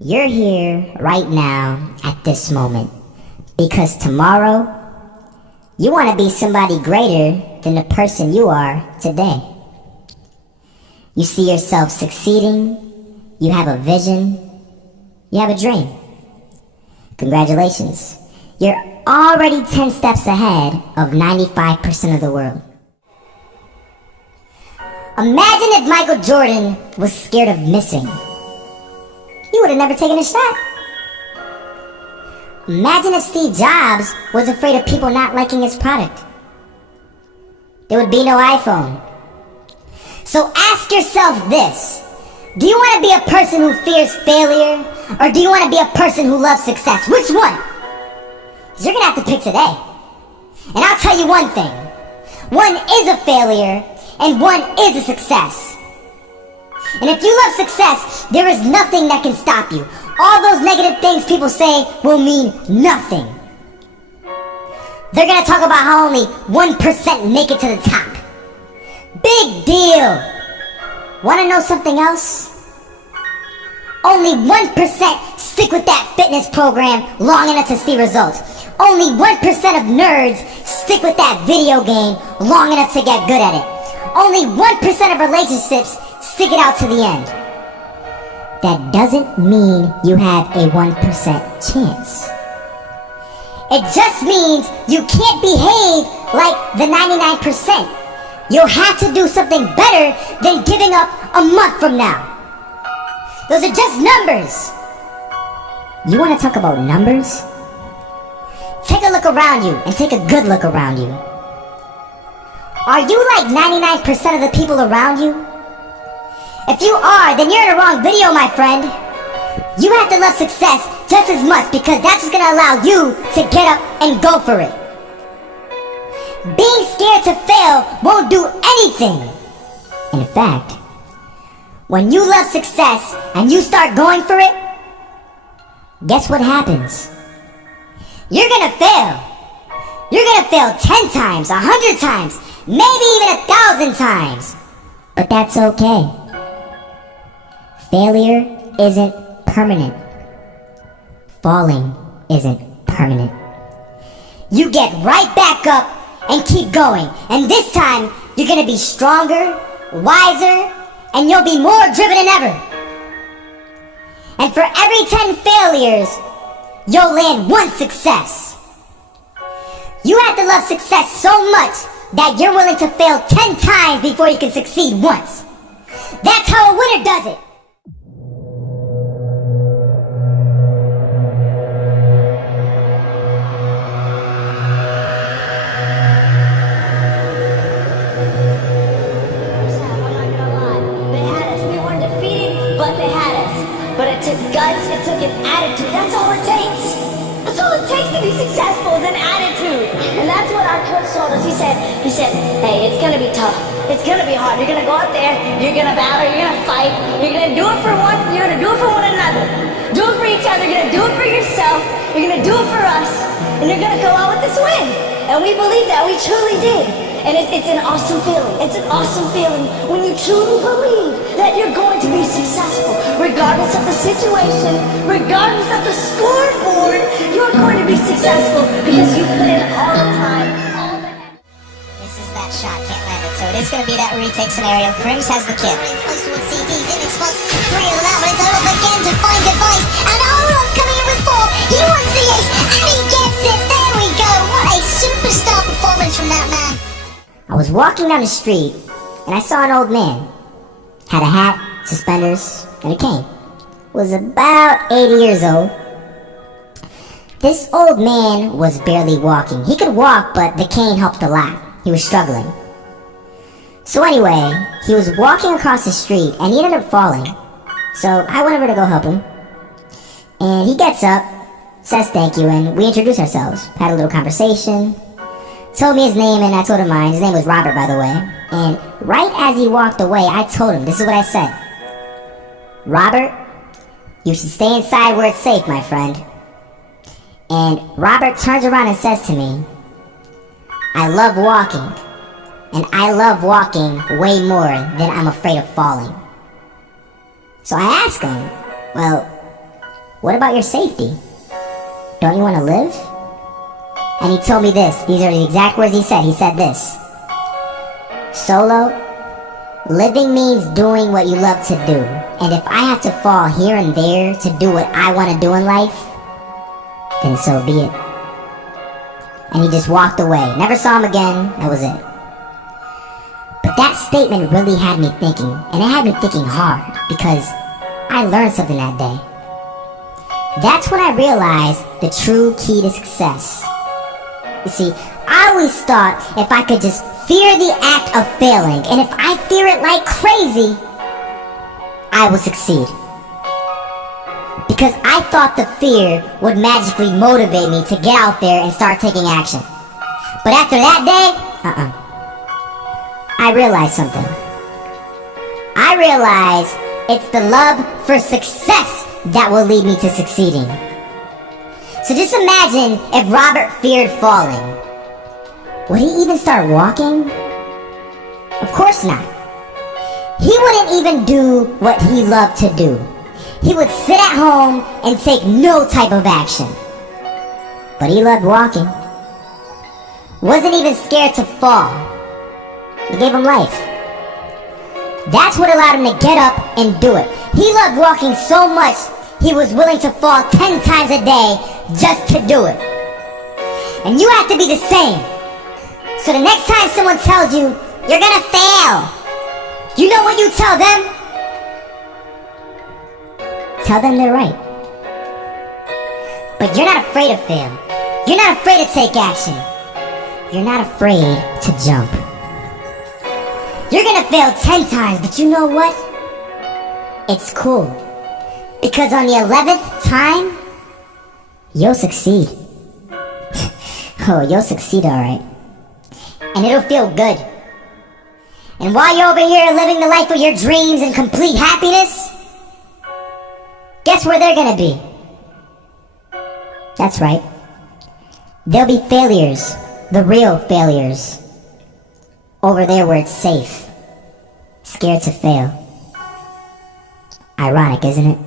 You're here right now at this moment because tomorrow you want to be somebody greater than the person you are today. You see yourself succeeding, you have a vision, you have a dream. Congratulations. You're already 10 steps ahead of 95% of the world. Imagine if Michael Jordan was scared of missing. He would have never taken a shot. Imagine if Steve Jobs was afraid of people not liking his product. There would be no iPhone. So ask yourself this. Do you want to be a person who fears failure? Or do you want to be a person who loves success? Which one? Because you're going to have to pick today. And I'll tell you one thing. One is a failure and one is a success. And if you love success, there is nothing that can stop you. All those negative things people say will mean nothing. They're going to talk about how only 1% make it to the top. Big deal. Want to know something else? Only 1% stick with that fitness program long enough to see results. Only 1% of nerds stick with that video game long enough to get good at it. Only 1% of relationships stick it out to the end. That doesn't mean you have a 1% chance. It just means you can't behave like the 99%. You'll have to do something better than giving up a month from now. Those are just numbers. You want to talk about numbers? Take a look around you and take a good look around you. Are you like 99% of the people around you? If you are, then you're in the wrong video, my friend. You have to love success just as much because that's what's going to allow you to get up and go for it. Being scared to fail won't do anything. In fact, when you love success and you start going for it, guess what happens? You're going to fail. You're going to fail 10 times, 100 times, maybe even 1,000 times. But that's okay. Failure isn't permanent. Falling isn't permanent. You get right back up and keep going. And this time, you're going to be stronger, wiser, and you'll be more driven than ever. And for every 10 failures, you'll land one success. You have to love success so much that you're willing to fail 10 times before you can succeed once. That's how a winner does it. Guts, it took an attitude. That's all it takes. That's all it takes to be successful is an attitude. And that's what our coach told us. He said, hey, it's gonna be tough. It's gonna be hard. You're gonna go out there, you're gonna battle, you're gonna fight, you're gonna do it for one, you're gonna do it for one another. Do it for each other, you're gonna do it for yourself, you're gonna do it for us, and you're gonna go out with this win. And we believe that, we truly did. And it's an awesome feeling. It's an awesome feeling when you truly believe that you're going to be successful. Regardless of the situation, regardless of the scoreboard, you're going to be successful because you put in all the time, all the effort. This is that shot, can't land it. So it is going to be that retake scenario. Crims has the kick. Close to CDs, inexposed. Three of them out, but it's over again to find device. And Orlov coming in with four. He wants the ace, and he gets it. There we go. What a superstar performance from that man. I was walking down the street, and I saw an old man. Had a hat, suspenders, and a cane. Was about 80 years old. This old man was barely walking. He could walk, but the cane helped a lot. He was struggling. So anyway, he was walking across the street, and he ended up falling. So I went over to go help him. And he gets up, says thank you, and we introduced ourselves. Had a little conversation. Told me his name and I told him mine. His name was Robert, by the way. And right as he walked away, I told him, this is what I said. Robert, you should stay inside where it's safe, my friend. And Robert turns around and says to me, I love walking. And I love walking way more than I'm afraid of falling. So I asked him, well, what about your safety? Don't you want to live? And he told me this. These are the exact words he said. He said this. Solo, living means doing what you love to do. And if I have to fall here and there to do what I want to do in life, then so be it. And he just walked away. Never saw him again. That was it. But that statement really had me thinking. And it had me thinking hard. Because I learned something that day. That's when I realized the true key to success. You see, I always thought if I could just fear the act of failing, and if I fear it like crazy, I will succeed. Because I thought the fear would magically motivate me to get out there and start taking action. But after that day, I realized something. I realized it's the love for success that will lead me to succeeding. So just imagine if Robert feared falling. Would he even start walking? Of course not. He wouldn't even do what he loved to do. He would sit at home and take no type of action. But he loved walking. Wasn't even scared to fall. It gave him life. That's what allowed him to get up and do it. He loved walking so much, he was willing to fall 10 times a day just to do it. And you have to be the same. So the next time someone tells you, you're gonna fail, you know what you tell them? Tell them they're right. But you're not afraid to fail. You're not afraid to take action. You're not afraid to jump. You're gonna fail 10 times, but you know what? It's cool. Because on the 11th time, you'll succeed. Oh, you'll succeed alright. And it'll feel good. And while you're over here living the life of your dreams in complete happiness, guess where they're gonna be? That's right. They'll be failures. The real failures. Over there where it's safe. Scared to fail. Ironic, isn't it?